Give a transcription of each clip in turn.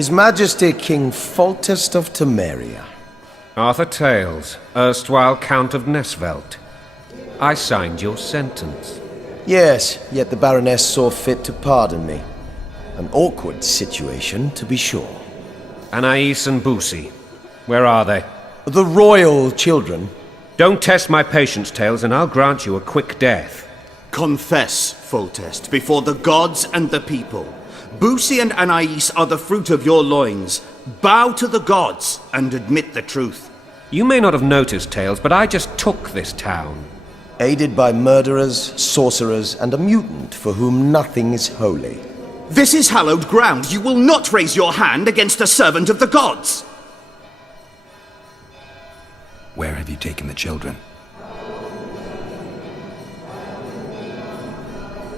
His Majesty King Foltest of Temeria. Arthur Tales, erstwhile Count of Nesvelt. I signed your sentence. Yes, yet the Baroness saw fit to pardon me. An awkward situation, to be sure. Anais and Boosie, where are they? The royal children. Don't test my patience, Tales, and I'll grant you a quick death. Confess, Foltest, before the gods and the people. Boosie and Anais are the fruit of your loins. Bow to the gods and admit the truth. You may not have noticed, Tales, but I just took this town. Aided by murderers, sorcerers, and a mutant for whom nothing is holy. This is hallowed ground. You will not raise your hand against a servant of the gods! Where have you taken the children?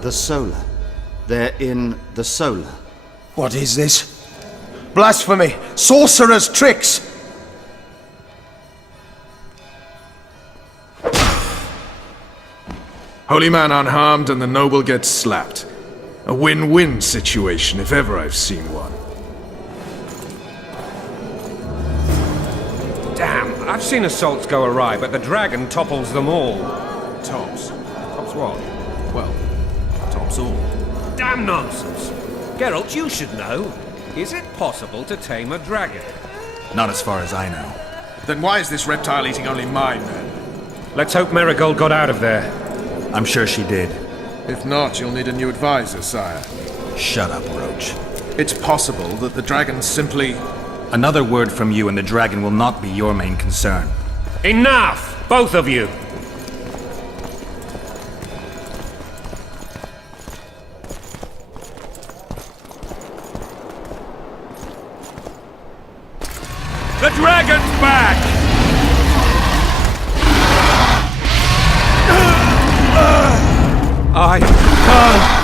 The Solar. They're in the Solar. What is this? Blasphemy! Sorcerer's tricks! Holy man unharmed and the noble gets slapped. A win-win situation, if ever I've seen one. Damn, I've seen assaults go awry, but the dragon topples them all. Tops. Tops what? Well, tops all. Damn nonsense! Geralt, you should know. Is it possible to tame a dragon? Not as far as I know. Then why is this reptile eating only my men? Let's hope Marigold got out of there. I'm sure she did. If not, you'll need a new advisor, sire. Shut up, Roach. It's possible that the dragon simply... Another word from you and the dragon will not be your main concern. Enough! Both of you! The dragon's back! I can't.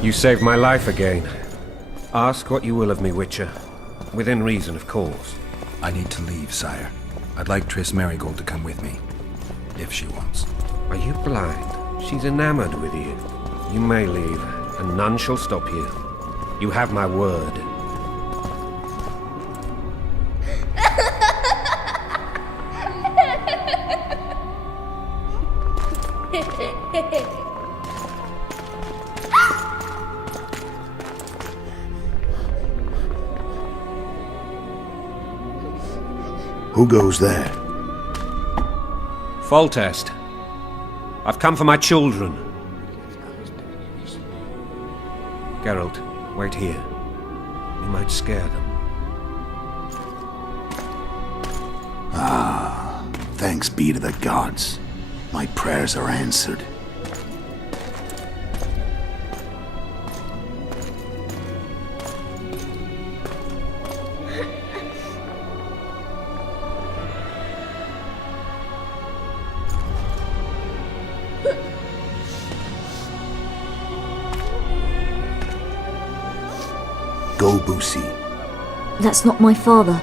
You saved my life again. Ask what you will of me, Witcher. Within reason, of course. I need to leave, sire. I'd like Triss Marigold to come with me. If she wants. Are you blind? She's enamored with you. You may leave, and none shall stop you. You have my word. Who goes there? Foltest. I've come for my children. Geralt, wait here. We might scare them. Thanks be to the gods. My prayers are answered. Go, Boosie. That's not my father.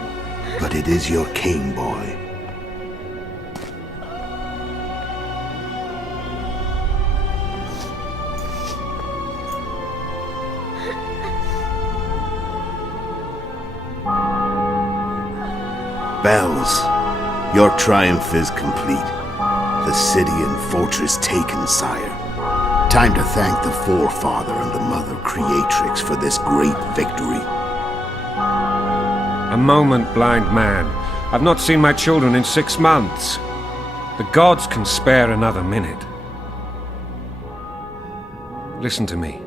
But it is your king, boy. Bells, your triumph is complete. The city and fortress taken, sire. Time to thank the Forefather and the Mother Creatrix for this great victory. A moment, blind man. I've not seen my children in 6 months. The gods can spare another minute. Listen to me.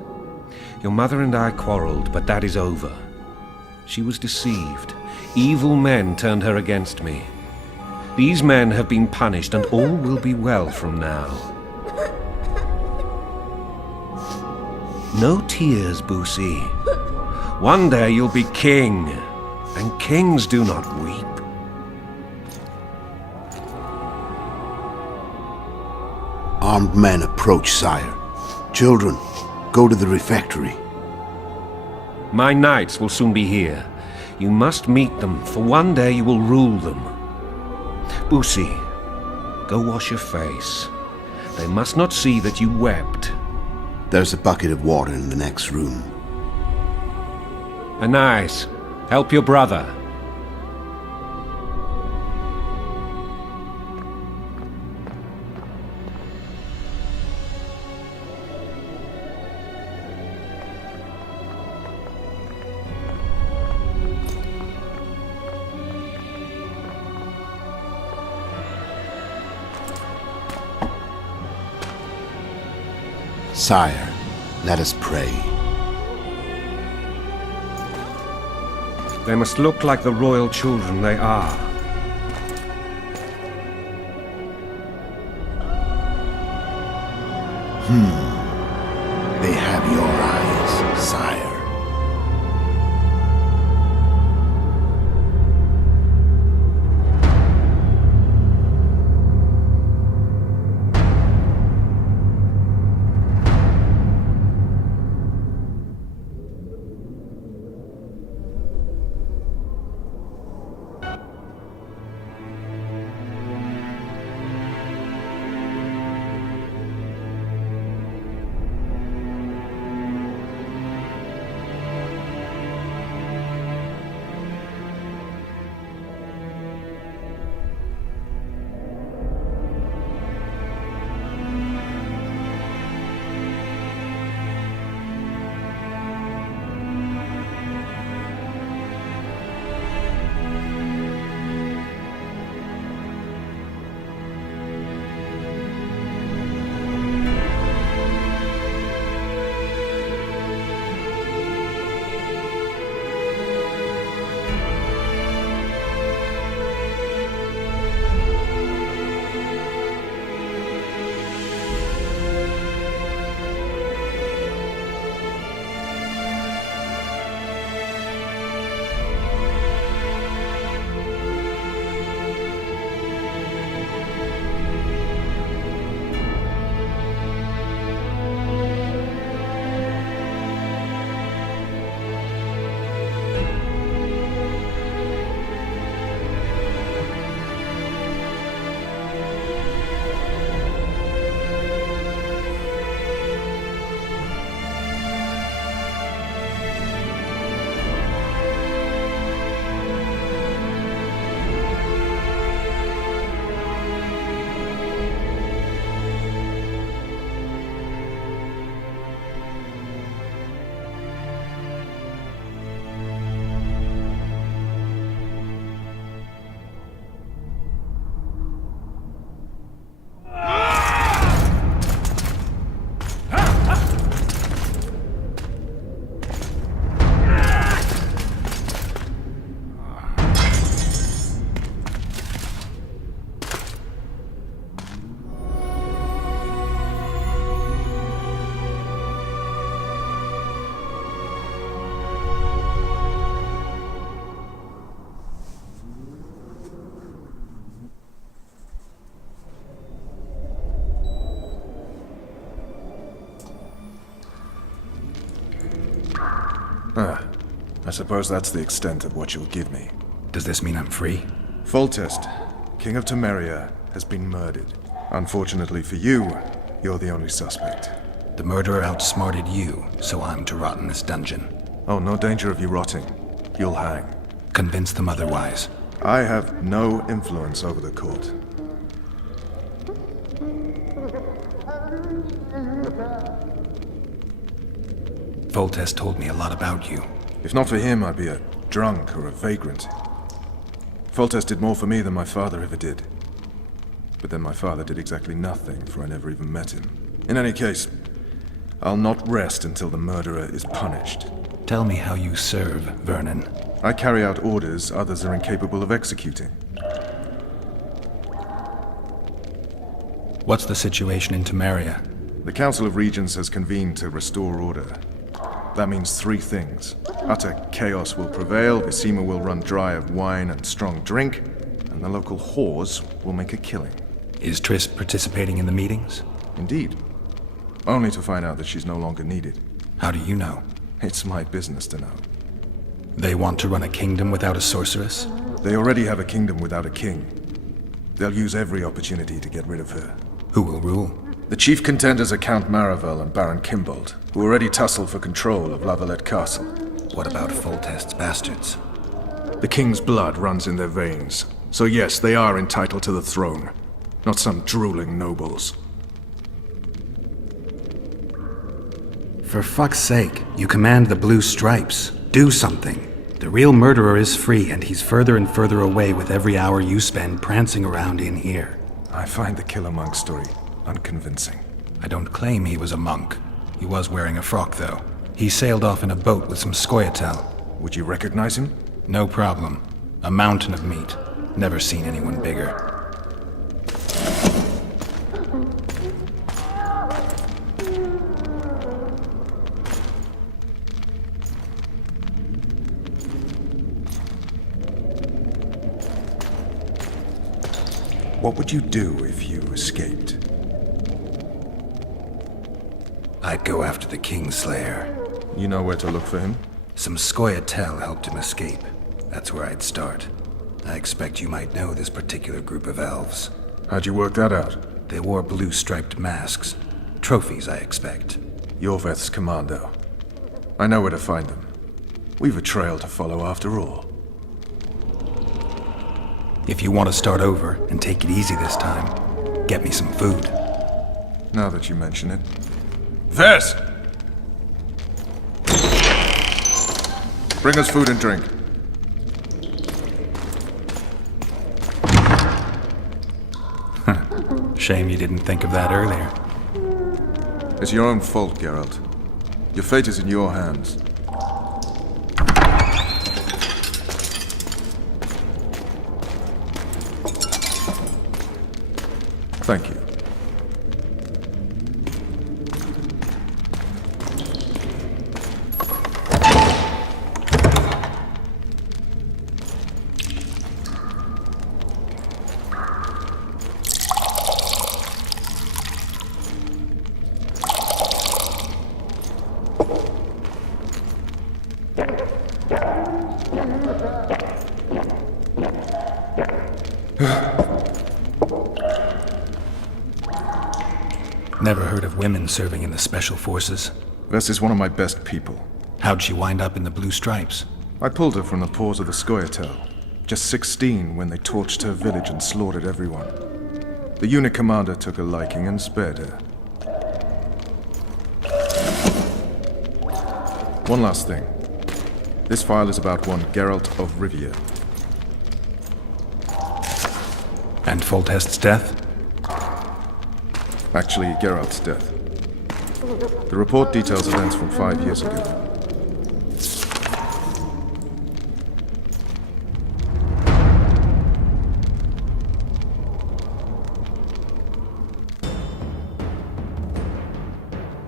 Your mother and I quarreled, but that is over. She was deceived. Evil men turned her against me. These men have been punished, and all will be well from now. No tears, Boosie. One day you'll be king, and kings do not weep. Armed men approach, sire. Children, go to the refectory. My knights will soon be here. You must meet them, for one day you will rule them. Boosie, go wash your face. They must not see that you wept. There's a bucket of water in the next room. Anais, help your brother. Sire, let us pray. They must look like the royal children they are. They have your eyes, sire. I suppose that's the extent of what you'll give me. Does this mean I'm free? Foltest, King of Temeria, has been murdered. Unfortunately for you, you're the only suspect. The murderer outsmarted you, so I'm to rot in this dungeon. Oh, no danger of you rotting. You'll hang. Convince them otherwise. I have no influence over the court. Foltest told me a lot about you. If not for him, I'd be a drunk or a vagrant. Foltest did more for me than my father ever did. But then my father did exactly nothing, for I never even met him. In any case, I'll not rest until the murderer is punished. Tell me how you serve, Vernon. I carry out orders others are incapable of executing. What's the situation in Temeria? The Council of Regents has convened to restore order. That means three things. Utter chaos will prevail, Visima will run dry of wine and strong drink, and the local whores will make a killing. Is Triss participating in the meetings? Indeed. Only to find out that she's no longer needed. How do you know? It's my business to know. They want to run a kingdom without a sorceress? They already have a kingdom without a king. They'll use every opportunity to get rid of her. Who will rule? The chief contenders are Count Maravel and Baron Kimbold, who already tussle for control of Lavalette Castle. What about Foltest's bastards? The king's blood runs in their veins, so yes, they are entitled to the throne. Not some drooling nobles. For fuck's sake, you command the Blue Stripes. Do something. The real murderer is free, and he's further and further away with every hour you spend prancing around in here. I find the Killer Monk story unconvincing. I don't claim he was a monk. He was wearing a frock, though. He sailed off in a boat with some Scoia'tael. Would you recognize him? No problem. A mountain of meat. Never seen anyone bigger. What would you do if you escaped? I'd go after the Kingslayer. You know where to look for him? Some Scoia'tael helped him escape. That's where I'd start. I expect you might know this particular group of elves. How'd you work that out? They wore blue-striped masks. Trophies, I expect. Yorveth's commando. I know where to find them. We've a trail to follow after all. If you want to start over and take it easy this time, get me some food. Now that you mention it. Vess! Bring us food and drink. Shame you didn't think of that earlier. It's your own fault, Geralt. Your fate is in your hands. Thank you. Never heard of women serving in the Special Forces. Vess is one of my best people. How'd she wind up in the Blue Stripes? I pulled her from the paws of the Scoia'tael. Just 16 when they torched her village and slaughtered everyone. The unit commander took a liking and spared her. One last thing. This file is about one Geralt of Rivia. And Foltest's death? Actually, Geralt's death. The report details events from 5 years ago.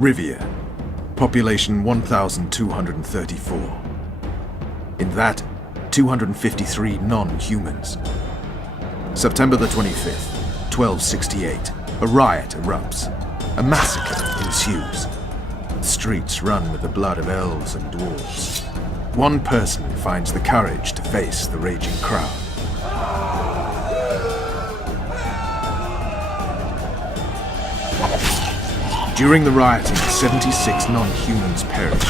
Rivia. Population 1,234. In that, 253 non-humans. September the 25th, 1268. A riot erupts. A massacre ensues. The streets run with the blood of elves and dwarves. One person finds the courage to face the raging crowd. During the rioting, 76 non-humans perish,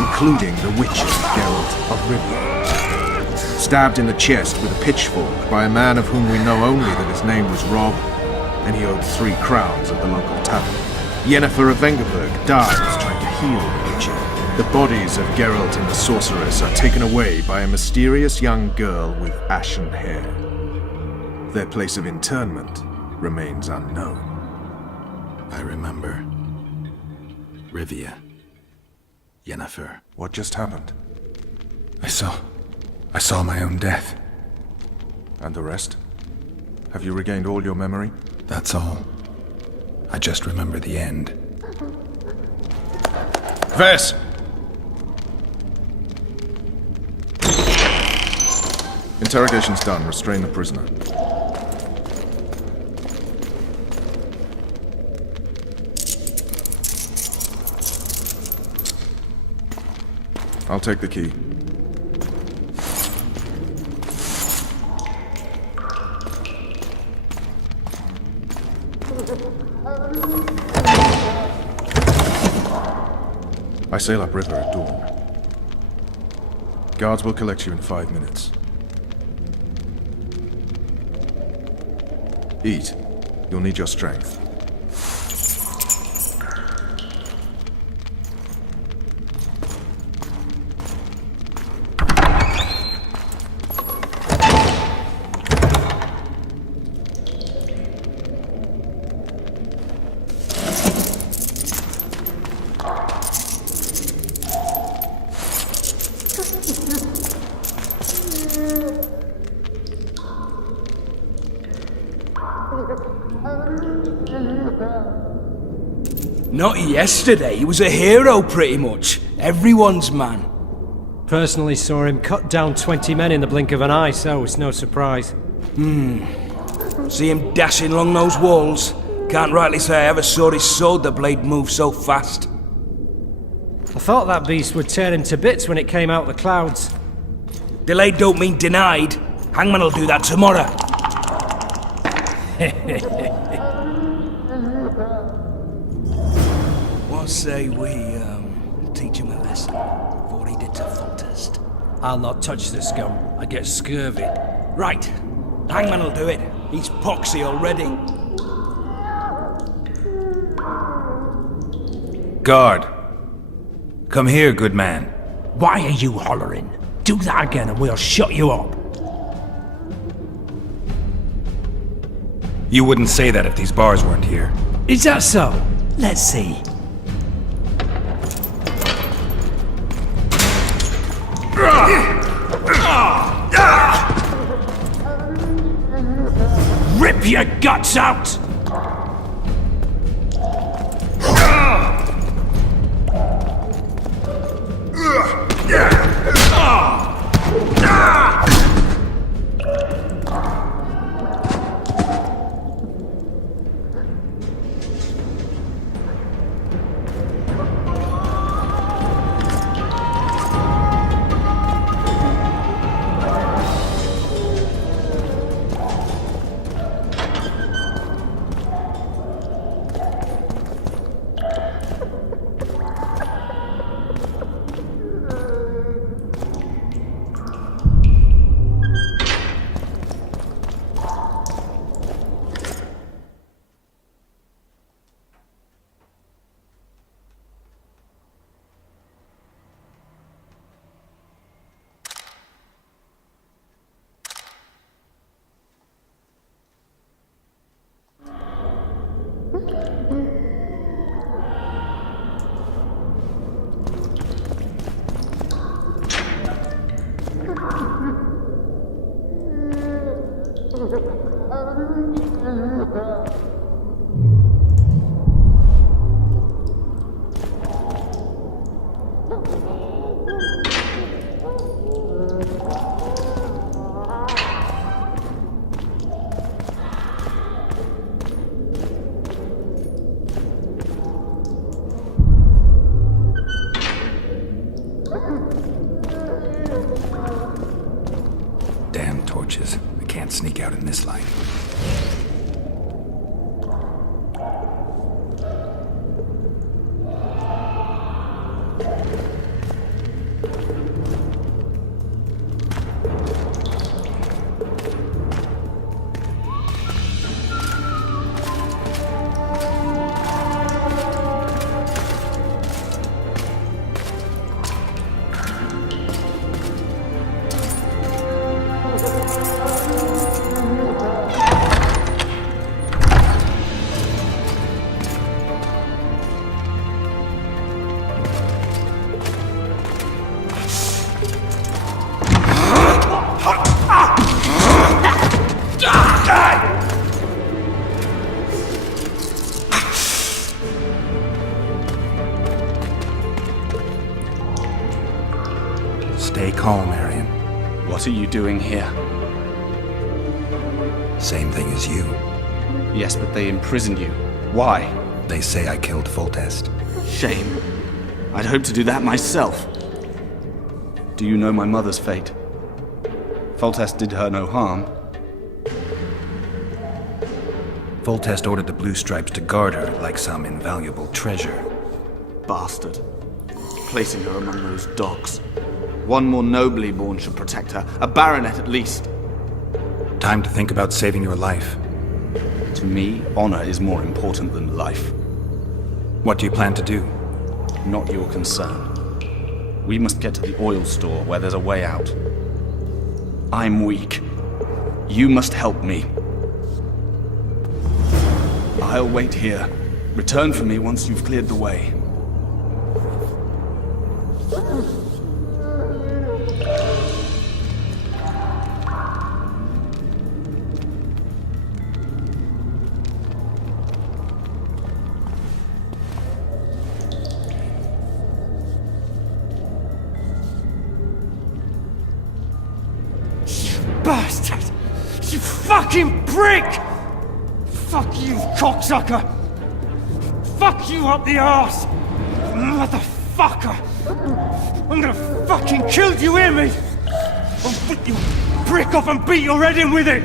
including the witcher Geralt of Rivia. Stabbed in the chest with a pitchfork by a man of whom we know only that his name was Rob, and he owed 3 crowns at the local tavern. Yennefer of Vengerberg dies trying to heal the witcher. The bodies of Geralt and the sorceress are taken away by a mysterious young girl with ashen hair. Their place of interment remains unknown. I remember. Rivia. Yennefer. What just happened? I saw my own death. And the rest? Have you regained all your memory? That's all. I just remember the end. Vess! Interrogation's done. Restrain the prisoner. I'll take the key. I sail upriver at dawn. Guards will collect you in 5 minutes. Eat. You'll need your strength. Not yesterday, he was a hero pretty much. Everyone's man. Personally saw him cut down 20 men in the blink of an eye, so it's no surprise. See him dashing along those walls. Can't rightly say I ever saw his sword the blade move so fast. I thought that beast would tear him to bits when it came out of the clouds. Delayed don't mean denied. Hangman will do that tomorrow. What say we, teach him a lesson before he did to Foltest? I'll not touch the scum. I get scurvy. Right. Hangman will do it. He's poxy already. Guard. Come here, good man. Why are you hollering? Do that again and we'll shut you up. You wouldn't say that if these bars weren't here. Is that so? Let's see. Rip your guts out! Damn torches. I can't sneak out in this light. Stay calm, Arian. What are you doing here? Same thing as you. Yes, but they imprisoned you. Why? They say I killed Foltest. Shame. I'd hoped to do that myself. Do you know my mother's fate? Foltest did her no harm. Foltest ordered the Blue Stripes to guard her like some invaluable treasure. Bastard. Placing her among those dogs. One more nobly born should protect her. A baronet at least. Time to think about saving your life. To me, honor is more important than life. What do you plan to do? Not your concern. We must get to the oil store where there's a way out. I'm weak. You must help me. I'll wait here. Return for me once you've cleared the way. Bastard! You fucking prick! Fuck you, cocksucker! Fuck you up the arse! Motherfucker! I'm gonna fucking kill you, hear me? I'll rip your brick off and beat your head in with it!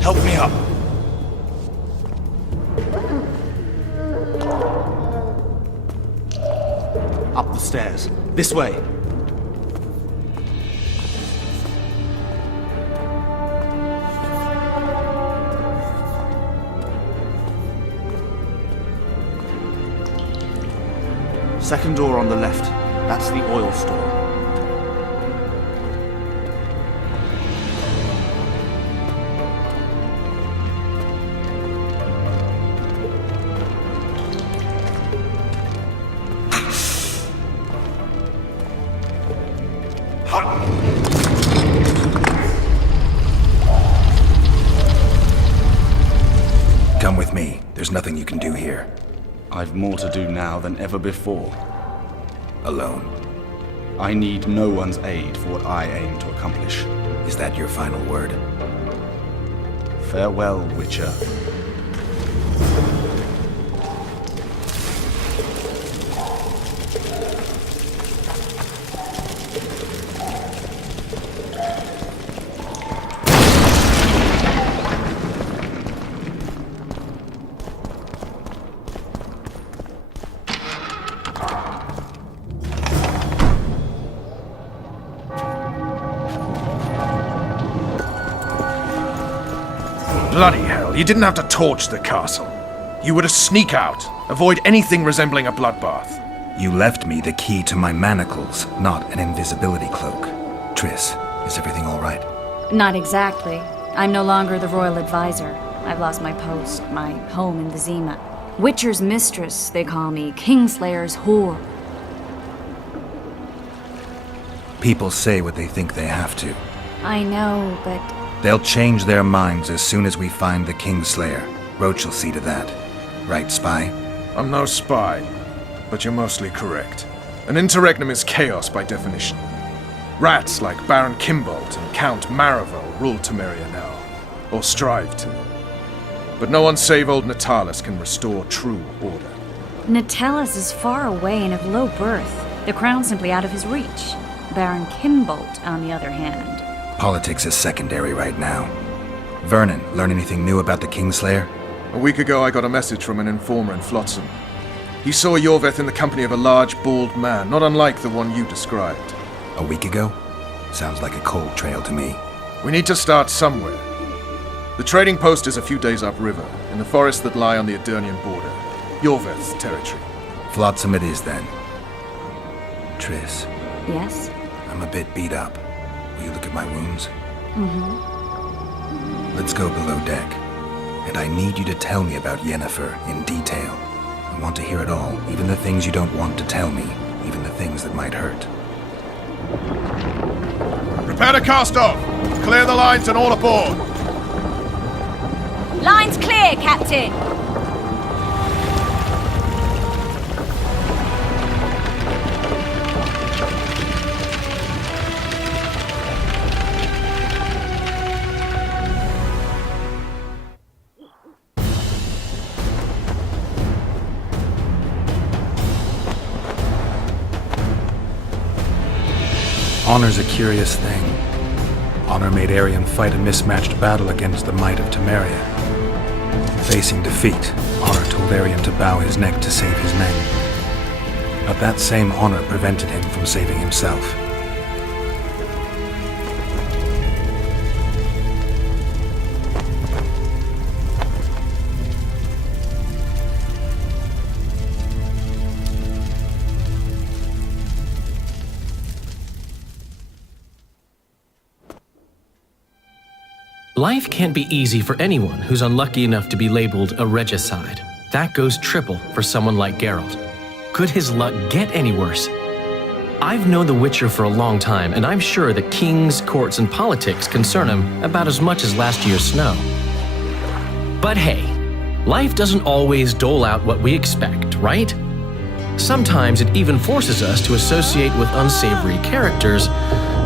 Help me up. Up the stairs. This way. Second door on the left. That's the oil store. Come with me. There's nothing you can do here. I've more to do now than ever before. Alone. I need no one's aid for what I aim to accomplish. Is that your final word? Farewell, Witcher. Bloody hell, you didn't have to torch the castle. You were to sneak out, avoid anything resembling a bloodbath. You left me the key to my manacles, not an invisibility cloak. Triss, is everything all right? Not exactly. I'm no longer the royal advisor. I've lost my post, my home in Vizima. Witcher's mistress, they call me. Kingslayer's whore. People say what they think they have to. I know, but... They'll change their minds as soon as we find the Kingslayer. Roach will see to that. Right, spy? I'm no spy, but you're mostly correct. An interregnum is chaos by definition. Rats like Baron Kimbolt and Count Maravel rule Temeria now, or strive to. But no one save old Natalis can restore true order. Natalis is far away and of low birth. The crown's simply out of his reach. Baron Kimbolt, on the other hand. Politics is secondary right now. Vernon, learn anything new about the Kingslayer? A week ago I got a message from an informer in Flotsam. He saw Yorveth in the company of a large, bald man, not unlike the one you described. A week ago? Sounds like a cold trail to me. We need to start somewhere. The trading post is a few days upriver, in the forests that lie on the Adernian border. Yorveth's territory. Flotsam it is, then. Triss. Yes? I'm a bit beat up. Will you look at my wounds? Mm-hmm. Let's go below deck. and I need you to tell me about Yennefer in detail. I want to hear it all, even the things you don't want to tell me, even the things that might hurt. Prepare to cast off! Clear the lines and all aboard! Line's clear, Captain! Honor's a curious thing. Honor made Arion fight a mismatched battle against the might of Temeria. Facing defeat, Honor told Arion to bow his neck to save his men. But that same honor prevented him from saving himself. Life can't be easy for anyone who's unlucky enough to be labeled a regicide. That goes triple for someone like Geralt. Could his luck get any worse? I've known The Witcher for a long time, and I'm sure that kings, courts, and politics concern him about as much as last year's snow. But hey, life doesn't always dole out what we expect, right? Sometimes it even forces us to associate with unsavory characters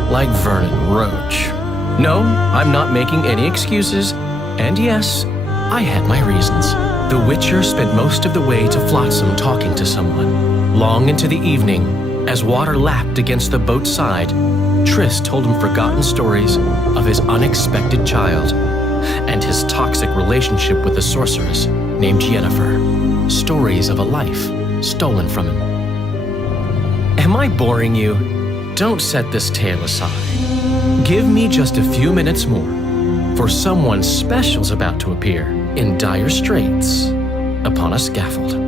like Vernon Roach. No, I'm not making any excuses, and yes, I had my reasons. The Witcher spent most of the way to Flotsam talking to someone. Long into the evening, as water lapped against the boat's side, Triss told him forgotten stories of his unexpected child and his toxic relationship with a sorceress named Yennefer. Stories of a life stolen from him. Am I boring you? Don't set this tale aside. Give me just a few minutes more, for someone special's about to appear in dire straits upon a scaffold.